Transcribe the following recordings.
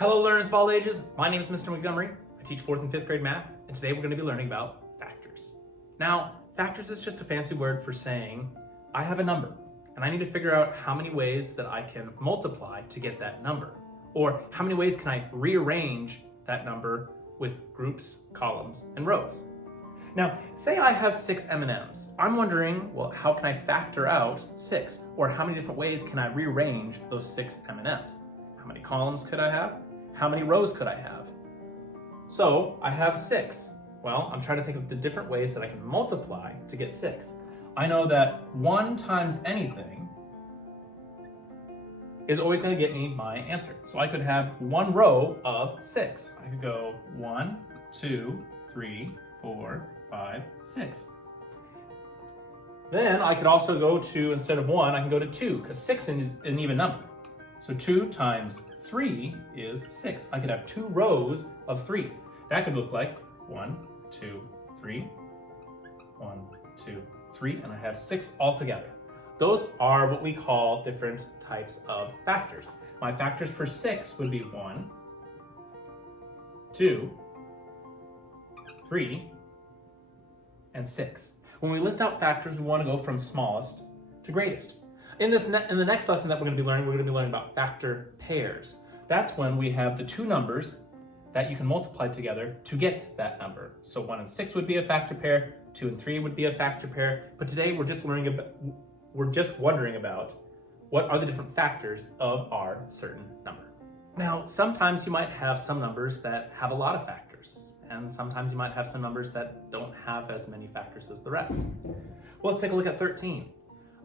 Hello learners of all ages, my name is Mr. Montgomery. I teach 4th and 5th grade math, and today we're going to be learning about factors. Now, factors is just a fancy word for saying, I have a number, and I need to figure out how many ways that I can multiply to get that number, or how many ways can I rearrange that number with groups, columns, and rows. Now, say I have 6 M&Ms. I'm wondering, well, how can I factor out 6? Or how many different ways can I rearrange those 6 M&Ms? How many columns could I have? How many rows could I have? So I have 6. Well, I'm trying to think of the different ways that I can multiply to get 6. I know that 1 times anything is always going to get me my answer. So I could have one row of 6. I could go 1, 2, 3, 4, 5, 6. Then I could also go to, instead of 1, I can go to 2, because 6 is an even number. So 2 times 3 is 6. I could have 2 rows of 3. That could look like 1, 2, 3, 1, 2, 3, and I have 6 altogether. Those are what we call different types of factors. My factors for 6 would be 1, 2, 3, and 6. When we list out factors, we want to go from smallest to greatest. In the next lesson that we're going to be learning about factor pairs. That's when we have the two numbers that you can multiply together to get that number. So 1 and 6 would be a factor pair, 2 and 3 would be a factor pair, but today we're just wondering about what are the different factors of our certain number. Now, sometimes you might have some numbers that have a lot of factors, and sometimes you might have some numbers that don't have as many factors as the rest. Well, let's take a look at 13.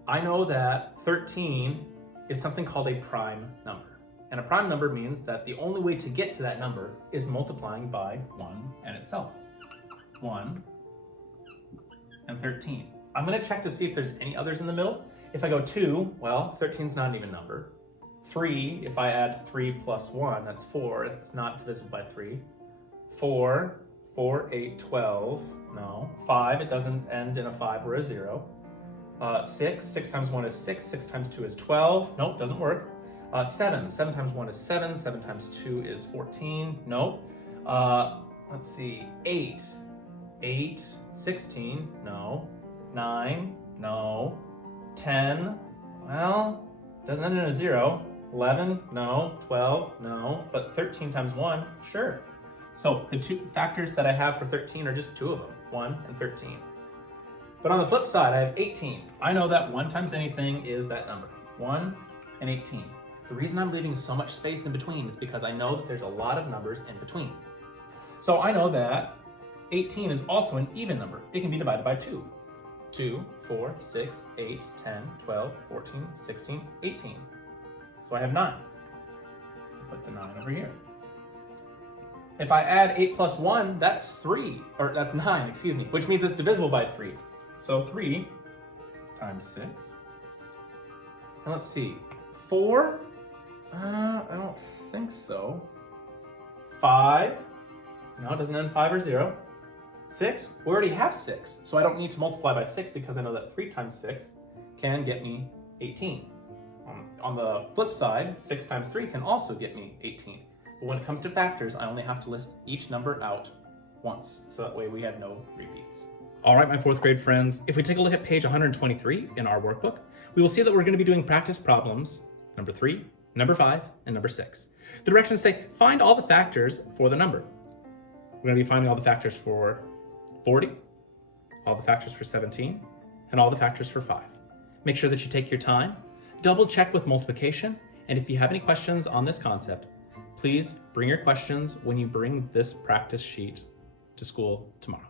I know that 13 is something called a prime number. And a prime number means that the only way to get to that number is multiplying by 1 and itself. 1 and 13. I'm going to check to see if there's any others in the middle. If I go 2, well, 13 is not an even number. 3, if I add 3 plus 1, that's 4. It's not divisible by 3. 4, 8, 12. No. 5, it doesn't end in a 5 or a 0. 6 times 1 is 6, 6 times 2 is 12, nope, doesn't work. 7 times 1 is 7, 7 times 2 is 14, nope. Let's see, 8, 16, no. 9, no. 10, well, doesn't end in a 0. 11, no. 12, no. But 13 times 1, sure. So the two factors that I have for 13 are just 2 of them, 1 and 13. But on the flip side, I have 18. I know that 1 times anything is that number, 1 and 18. The reason I'm leaving so much space in between is because I know that there's a lot of numbers in between. So I know that 18 is also an even number. It can be divided by 2. 2, 4, 6, 8, 10, 12, 14, 16, 18. So I have 9. Put the 9 over here. If I add 8 plus 1, that's 9, excuse me, which means it's divisible by 3. So 3 times 6. And let's see, 4? I don't think so. 5? No, it doesn't end 5 or 0. 6? We already have 6, so I don't need to multiply by 6 because I know that 3 times 6 can get me 18. On the flip side, 6 times 3 can also get me 18. But when it comes to factors, I only have to list each number out once, so that way we have no repeats. All right, my 4th grade friends, if we take a look at page 123 in our workbook, we will see that we're going to be doing practice problems number 3, number 5, and number 6. The directions say, find all the factors for the number. We're going to be finding all the factors for 40, all the factors for 17, and all the factors for 5. Make sure that you take your time, double check with multiplication, and if you have any questions on this concept, please bring your questions when you bring this practice sheet to school tomorrow.